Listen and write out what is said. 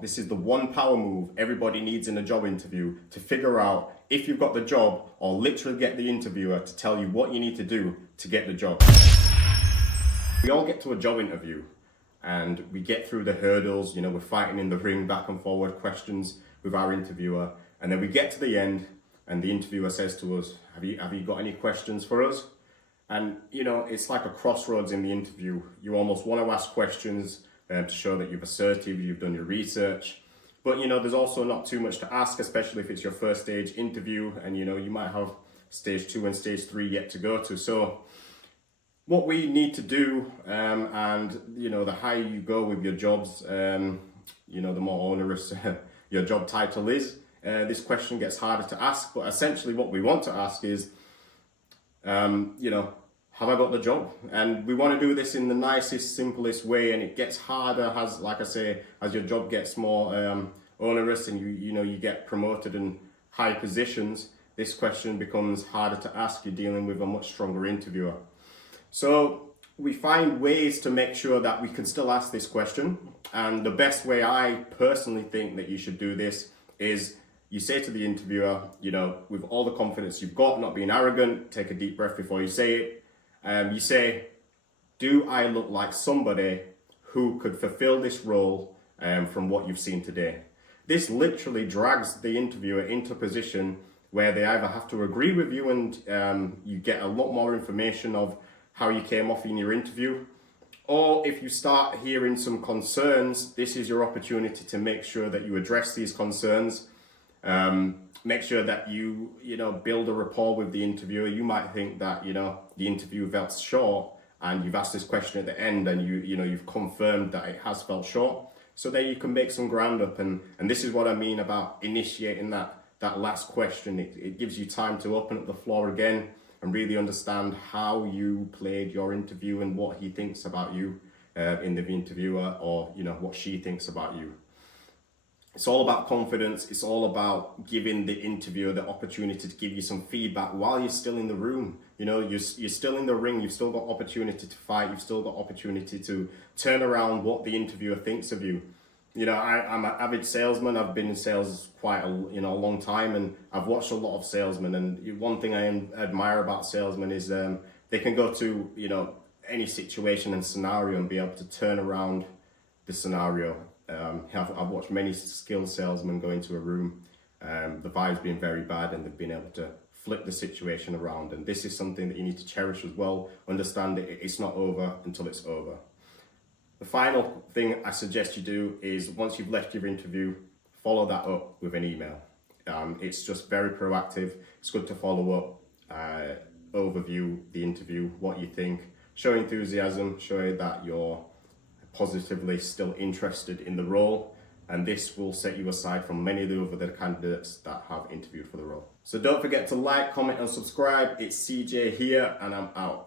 This is the one power move everybody needs in a job interview to figure out if you've got the job, or literally get the interviewer to tell you what you need to do to get the job. We all get to a job interview and we get through the hurdles, we're fighting in the ring, back and forward questions with our interviewer. And then we get to the end and the interviewer says to us, have you got any questions for us? And, it's like a crossroads in the interview. You almost want to ask questions to show that you're assertive, you've done your research. But, there's also not too much to ask, especially if it's your first stage interview and, you might have stage 2 and stage 3 yet to go to. So what we need to do, and, the higher you go with your jobs, the more onerous your job title is. This question gets harder to ask, but essentially what we want to ask is, have I got the job? And we want to do this in the nicest, simplest way, and it gets harder as, like I say, as your job gets more onerous and you get promoted in high positions. This question becomes harder to ask. You're dealing with a much stronger interviewer. So we find ways to make sure that we can still ask this question. And the best way I personally think that you should do this is you say to the interviewer, with all the confidence you've got, not being arrogant, take a deep breath before you say it. You say, do I look like somebody who could fulfill this role from what you've seen today? This literally drags the interviewer into a position where they either have to agree with you and you get a lot more information of how you came off in your interview, or if you start hearing some concerns, this is your opportunity to make sure that you address these concerns. Make sure that you build a rapport with the interviewer. You might think that the interview felt short, and you've asked this question at the end, and you've confirmed that it has felt short. So there you can make some ground up, and this is what I mean about initiating that last question. It gives you time to open up the floor again and really understand how you played your interview and what he thinks about you in the interviewer, or what she thinks about you. It's all about confidence. It's all about giving the interviewer the opportunity to give you some feedback while you're still in the room. You're still in the ring. You've still got opportunity to fight. You've still got opportunity to turn around what the interviewer thinks of you. I'm an avid salesman. I've been in sales quite a long time, and I've watched a lot of salesmen. And one thing I admire about salesmen is they can go to any situation and scenario and be able to turn around the scenario. I've watched many skilled salesmen go into a room, the vibe's been very bad, and they've been able to flip the situation around. And this is something that you need to cherish as well. Understand that it's not over until it's over. The final thing I suggest you do is, once you've left your interview, follow that up with an email. It's just very proactive. It's good to follow up, overview the interview, what you think, show enthusiasm, show that you're positively still interested in the role, and this will set you aside from many of the other candidates that have interviewed for the role. So don't forget to like, comment and subscribe. It's CJ here, and I'm out.